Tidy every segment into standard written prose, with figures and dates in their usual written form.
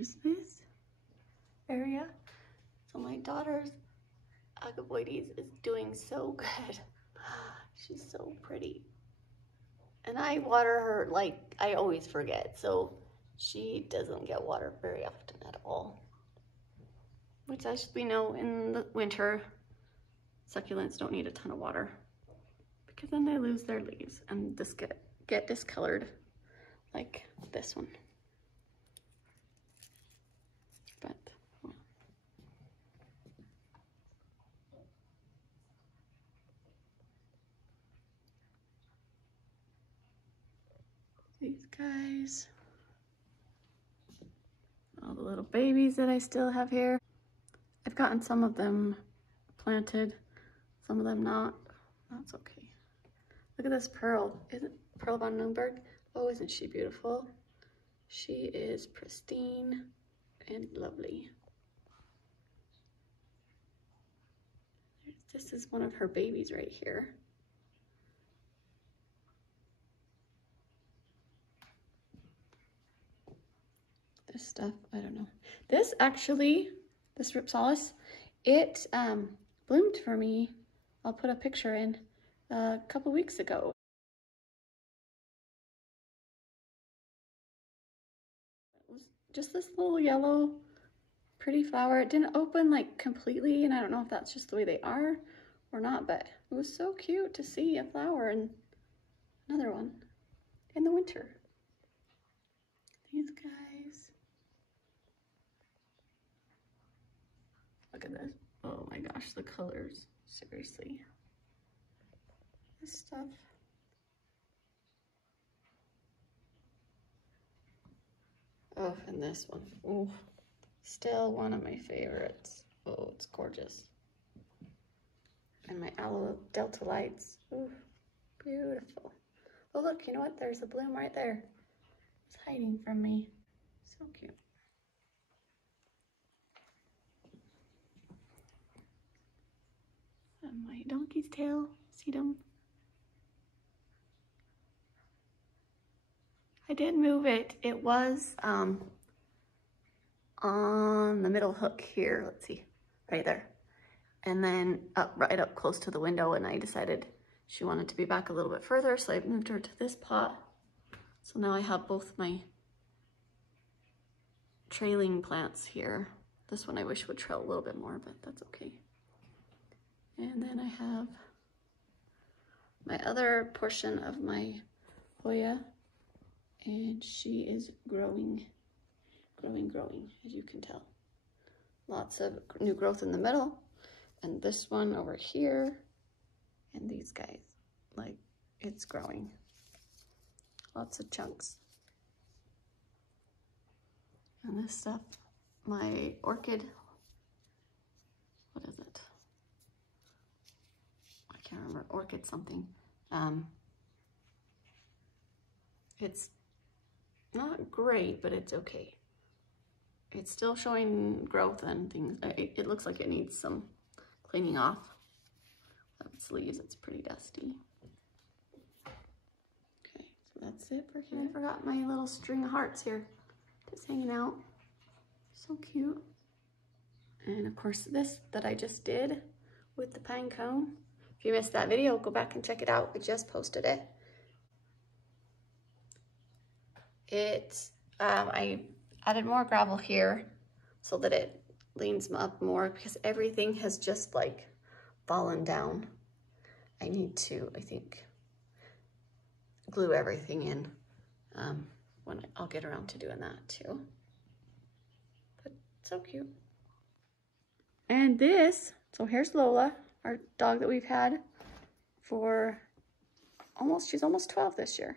there's this area. So my daughter's Agaboides is doing so good. She's so pretty. And I water her like I always forget, so she doesn't get water very often at all. Which, as we know, in the winter, succulents don't need a ton of water because then they lose their leaves and just get discolored like this one. But well. These guys, all the little babies that I still have here. I've gotten some of them planted, some of them not. That's okay. Look at this Pearl. Isn't Pearl von Nürnberg? Oh, isn't she beautiful? She is pristine and lovely. This is one of her babies right here. This stuff, I don't know. This actually, this Rhipsalis, it bloomed for me. I'll put a picture in a couple weeks ago. It was just this little yellow, pretty flower. It didn't open like completely, and I don't know if that's just the way they are or not, but it was so cute to see a flower and another one in the winter. These guys. Look at this. Oh my gosh, the colors. Seriously. This stuff. Oh, and this one. Oh, still one of my favorites. Oh, it's gorgeous. And my Aloe Delta Lights. Oh, beautiful. Oh, look, you know what? There's a bloom right there. It's hiding from me. So cute. And my donkey's tail, sedum. I did move it. It was on the middle hook here. Let's see, right there. And then right up close to the window, and I decided she wanted to be back a little bit further, so I moved her to this pot. So now I have both my trailing plants here. This one I wish would trail a little bit more, but that's okay. And then I have my other portion of my Hoya, and she is growing, as you can tell. Lots of new growth in the middle, and this one over here, and these guys, like, it's growing. Lots of chunks. And this stuff, my orchid, what is it? I can't remember, orchid something. It's not great, but it's okay. It's still showing growth and things. It looks like it needs some cleaning off of its leaves. It's pretty dusty. Okay, so that's it for here. I forgot my little string of hearts here, just hanging out. So cute. And of course this that I just did with the pine cone. If you missed that video, go back and check it out. I just posted it. I added more gravel here so that it leans up more because everything has just like fallen down. I need to, I think, glue everything in when I'll get around to doing that too. But so cute. And this, so here's Lola, our dog that we've had for she's almost 12 this year.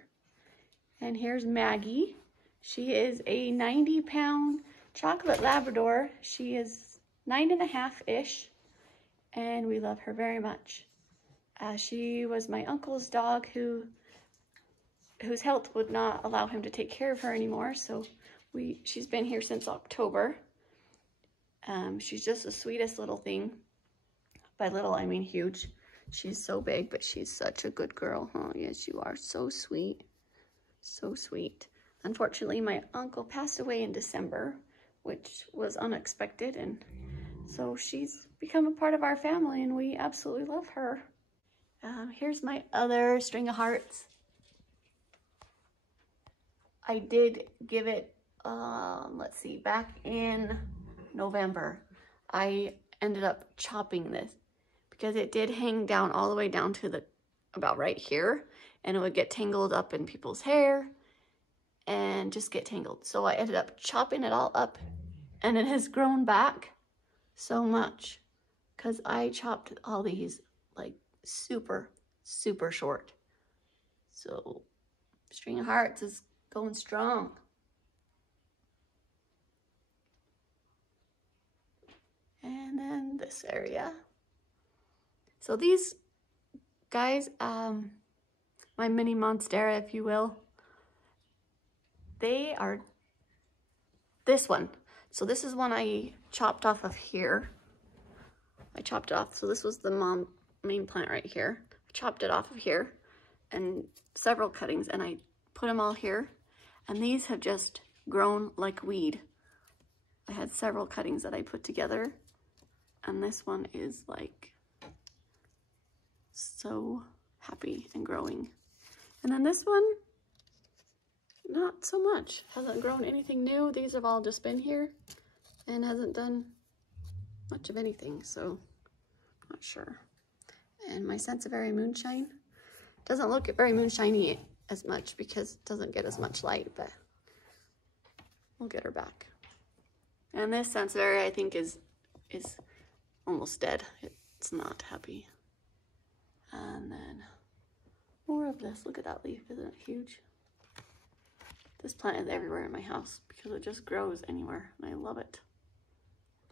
And here's Maggie. She is a 90-pound chocolate Labrador. She is 9.5-ish, and we love her very much. She was my uncle's dog whose health would not allow him to take care of her anymore, so she's been here since October. She's just the sweetest little thing. By little, I mean huge. She's so big, but she's such a good girl. Oh, yes, you are. So sweet. So sweet. Unfortunately, my uncle passed away in December, which was unexpected. And so she's become a part of our family and we absolutely love her. Here's my other string of hearts. I did give it, let's see, back in November, I ended up chopping this because it did hang down all the way down to about right here, and it would get tangled up in people's hair and just get tangled. So I ended up chopping it all up, and it has grown back so much because I chopped all these like super, super short. So string of hearts is going strong. And then this area. So these guys, my mini monstera, if you will, they are this one. So this is one I chopped off of here. I chopped it off. So this was the main plant right here. I chopped it off of here and several cuttings, and I put them all here. And these have just grown like weed. I had several cuttings that I put together, and this one is like so happy and growing. And then this one, not so much. Hasn't grown anything new. These have all just been here and hasn't done much of anything, so not sure. And my Sansevieria Moonshine doesn't look very moonshiny as much because it doesn't get as much light, but we'll get her back. And this Sansevieria I think is almost dead. It's not happy. And then more of this. Look at that leaf, isn't it huge? This plant is everywhere in my house because it just grows anywhere, and I love it.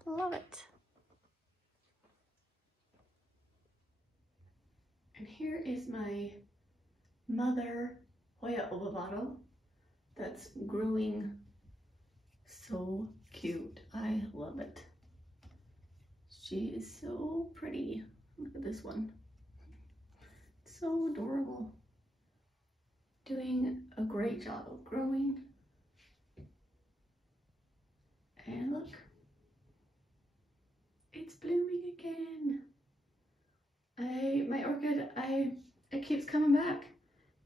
Love it. And here is my mother Hoya ovavato that's growing so cute. I love it. She is so pretty. Look at this one. So adorable. Doing a great job of growing. And look, it's blooming again. My orchid, it keeps coming back,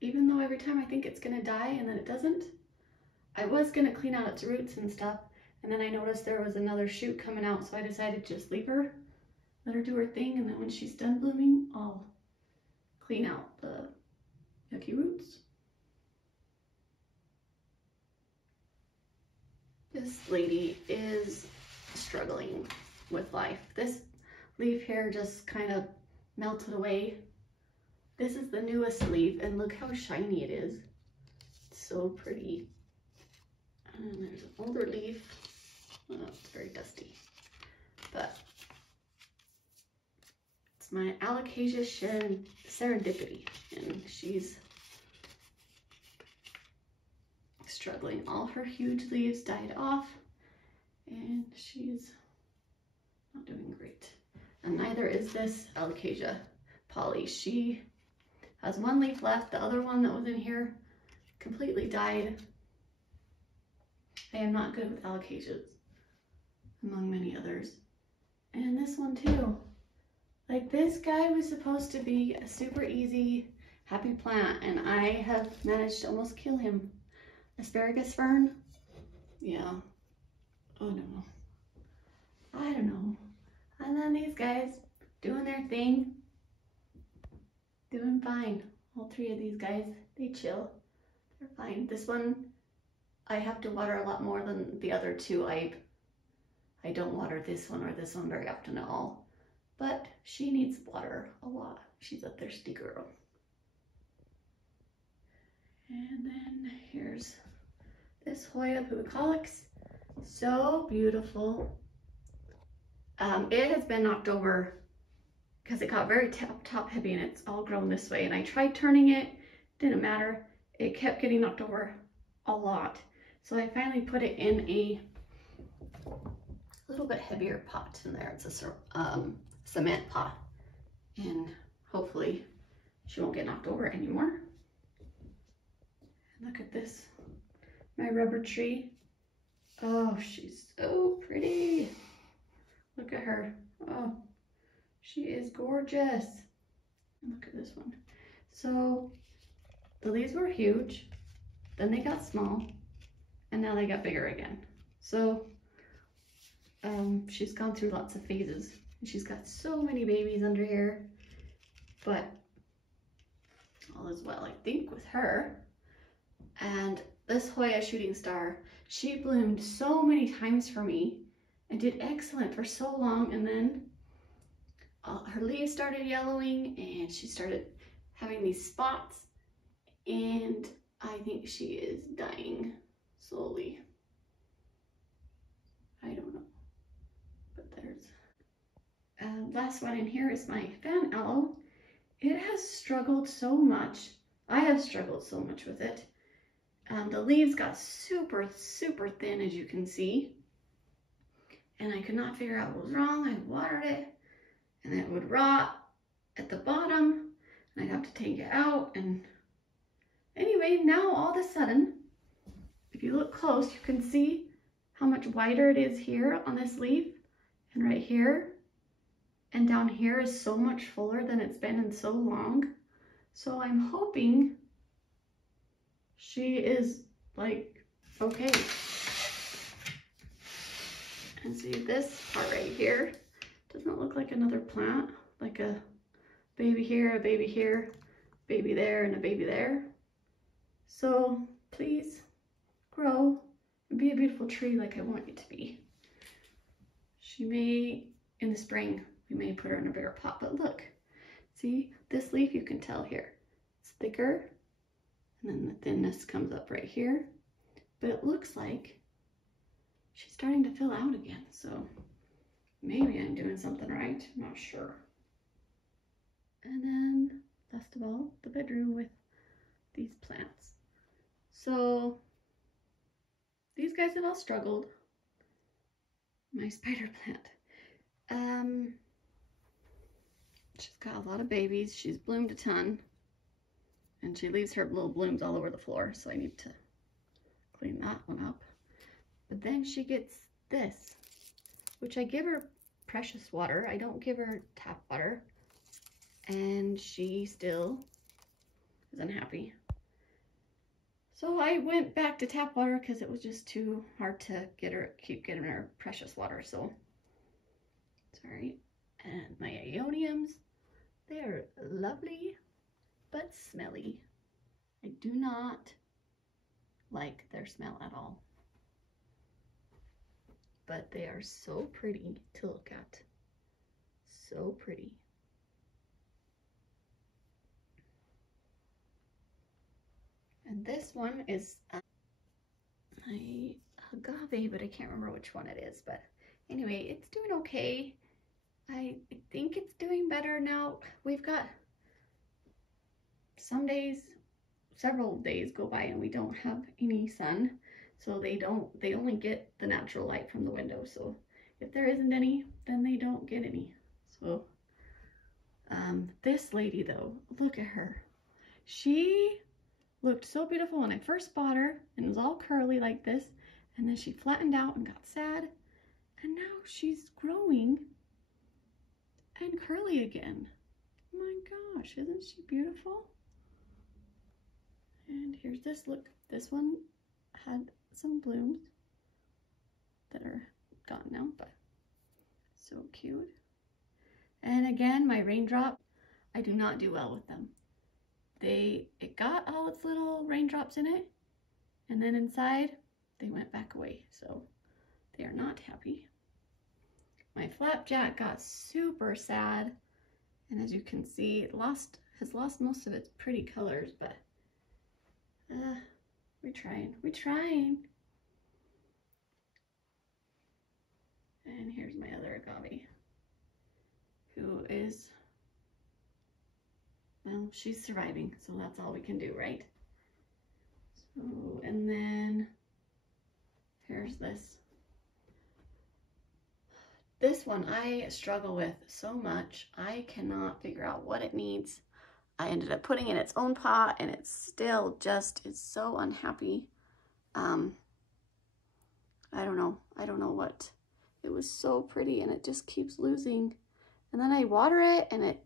even though every time I think it's gonna die and then it doesn't. I was gonna clean out its roots and stuff, and then I noticed there was another shoot coming out, so I decided to just leave her, let her do her thing, and then when she's done blooming, I'll clean out the yucky roots. This lady is struggling with life. This leaf here just kind of melted away. This is the newest leaf, and look how shiny it is. It's so pretty. And there's an older leaf. Oh, it's very dusty. But it's my Alocasia Serendipity, and she's struggling. All her huge leaves died off, and she's not doing great. And neither is this Alocasia Polly. She has one leaf left. The other one that was in here completely died. I am not good with Alocasias, among many others. And this one too. Like, this guy was supposed to be a super easy, happy plant, and I have managed to almost kill him. Asparagus fern? Yeah. Oh no. I don't know. And then these guys doing their thing. Doing fine. All three of these guys, they chill. They're fine. This one, I have to water a lot more than the other two. I don't water this one or this one very often at all. But she needs water a lot. She's a thirsty girl. And then here's this Hoya pubicaulis. So beautiful. It has been knocked over because it got very top heavy, and it's all grown this way. And I tried turning it, didn't matter. It kept getting knocked over a lot. So I finally put it in a little bit heavier pot in there. It's a cement pot, and hopefully she won't get knocked over anymore. And look at this, my rubber tree Oh, she's so pretty. Look at her. Oh, she is gorgeous. Look at this one. So the leaves were huge, then they got small, and now they got bigger again. So she's gone through lots of phases. And she's got so many babies under here, but all is well, I think, with her. And this Hoya shooting star, she bloomed so many times for me and did excellent for so long, and then her leaves started yellowing and she started having these spots, and I think she is dying slowly. I don't know, but there's last one in here is my fan aloe. It has struggled so much. I have struggled so much with it. The leaves got super thin, as you can see, and I could not figure out what was wrong. I watered it and it would rot at the bottom and I'd have to take it out. And anyway, now all of a sudden, if you look close, you can see how much wider it is here on this leaf, and right here and down here is so much fuller than it's been in so long. So I'm hoping she is like okay. And see, this part right here doesn't look like another plant, like a baby here, a baby here, baby there, and a baby there. So please grow and be a beautiful tree like I want you to be. She may, in the spring, we may put her in a bigger pot, but look, see this leaf, you can tell here, it's thicker, and then the thinness comes up right here, but it looks like she's starting to fill out again, so maybe I'm doing something right, I'm not sure. And then, last of all, the bedroom with these plants. So, these guys have all struggled. My spider plant. She's got a lot of babies, she's bloomed a ton, and she leaves her little blooms all over the floor, so I need to clean that one up. But then she gets this, which I give her precious water. I don't give her tap water, and she still is unhappy. So I went back to tap water because it was just too hard to keep getting her precious water. So sorry. And my Aeoniums, they are lovely but smelly. I do not like their smell at all. But they are so pretty to look at. So pretty. And this one is my agave, but I can't remember which one it is. But anyway, it's doing okay. I think it's doing better now. We've got some days, several days go by and we don't have any sun. So they only get the natural light from the window. So if there isn't any, then they don't get any. So this lady though, look at her. She looked so beautiful when I first bought her, and it was all curly like this, and then she flattened out and got sad, and now she's growing and curly again. Oh my gosh, isn't she beautiful? And here's this, look, this one had some blooms that are gone now, but so cute. And again, my raindrop, I do not do well with them. It got all its little raindrops in it, and then inside they went back away, so they are not happy. My flapjack got super sad, and as you can see, it has lost most of its pretty colors, but we're trying. And here's my other agave, who is, well, she's surviving, so that's all we can do, right? So, and then here's this. This one I struggle with so much. I cannot figure out what it needs. I ended up putting it in its own pot, and it still just is so unhappy. I I don't know what. It was so pretty and it just keeps losing. And then I water it and it,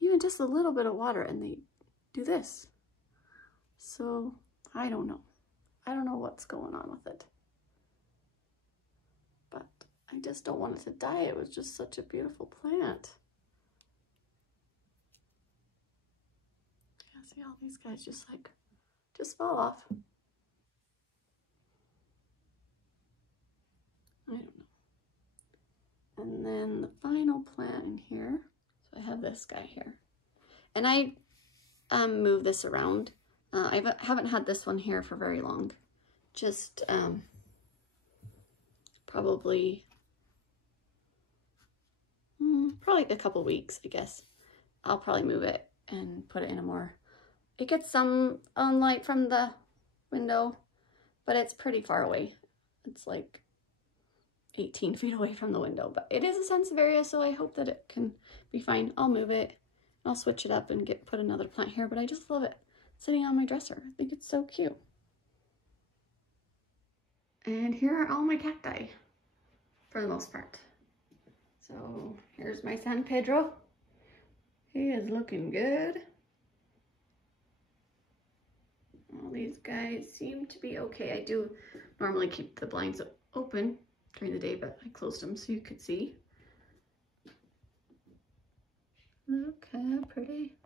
even just a little bit of water and they do this. So I don't know. I don't know what's going on with it. But I just don't want it to die. It was just such a beautiful plant. Yeah, see all these guys just fall off. I don't know. And then the final plant in here. So I have this guy here. And I move this around. I haven't had this one here for very long. Just probably a couple weeks, I guess. I'll probably move it and put it in a more, it gets some light from the window, but it's pretty far away. It's like 18 feet away from the window, but it is a Sansevieria, so I hope that it can be fine. I'll move it. I'll switch it up and put another plant here, but I just love it sitting on my dresser. I think it's so cute. And here are all my cacti for the most part. So here's my San Pedro. He is looking good. All these guys seem to be okay. I do normally keep the blinds open during the day, but I closed them so you could see. Look how pretty.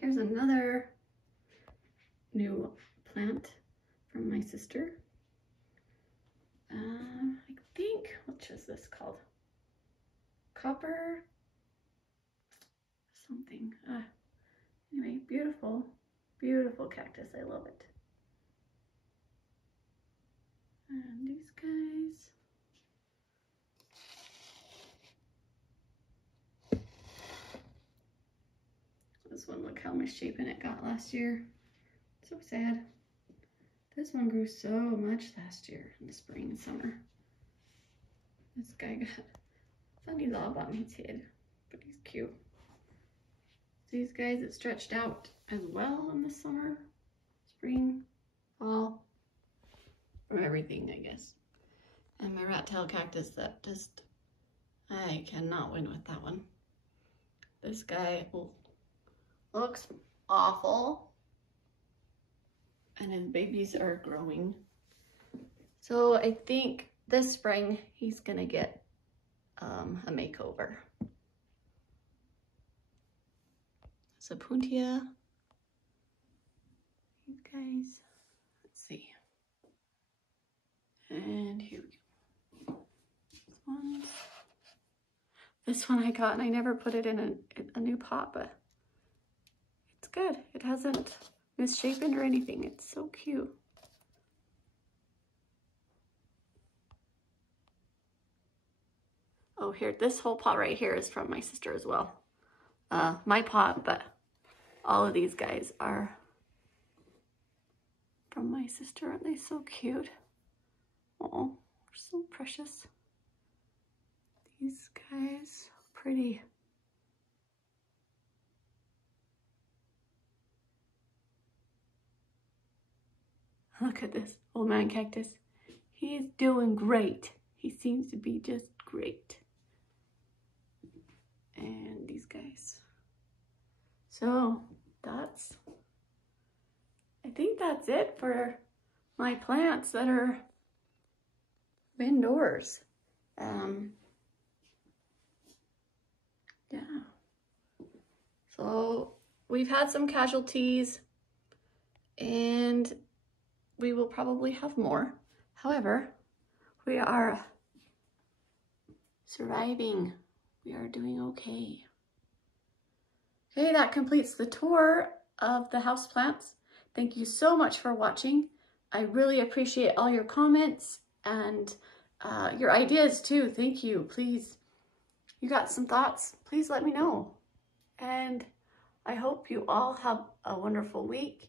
Here's another new plant from my sister. I think, what is this called? Copper something. Anyway, beautiful, beautiful cactus. I love it. And these guys. This one, look how misshapen it got last year. So sad. This one grew so much last year in the spring and summer. This guy got funny lob on his head, but he's cute. These guys, it stretched out as well in the summer, spring, fall, from everything, I guess. And my rat tail cactus that just, I cannot win with that one. This guy looks awful. And his babies are growing. So I think this spring he's gonna get a makeover. Sapuntia. You guys, let's see. And here we go. This one I got and I never put it in a new pot, but it's good. It hasn't misshapen or anything. It's so cute. Oh, here, this whole pot right here is from my sister as well. My pot, but all of these guys are from my sister. Aren't they so cute? Oh, they're so precious. These guys, pretty. Look at this old man cactus. He is doing great. He seems to be just great. And these guys. So I think that's it for my plants that are indoors. Yeah. So we've had some casualties and we will probably have more. However, we are surviving. We are doing okay. Okay, that completes the tour of the houseplants. Thank you so much for watching. I really appreciate all your comments and your ideas too. Thank you. Please, you got some thoughts? Please let me know. And I hope you all have a wonderful week.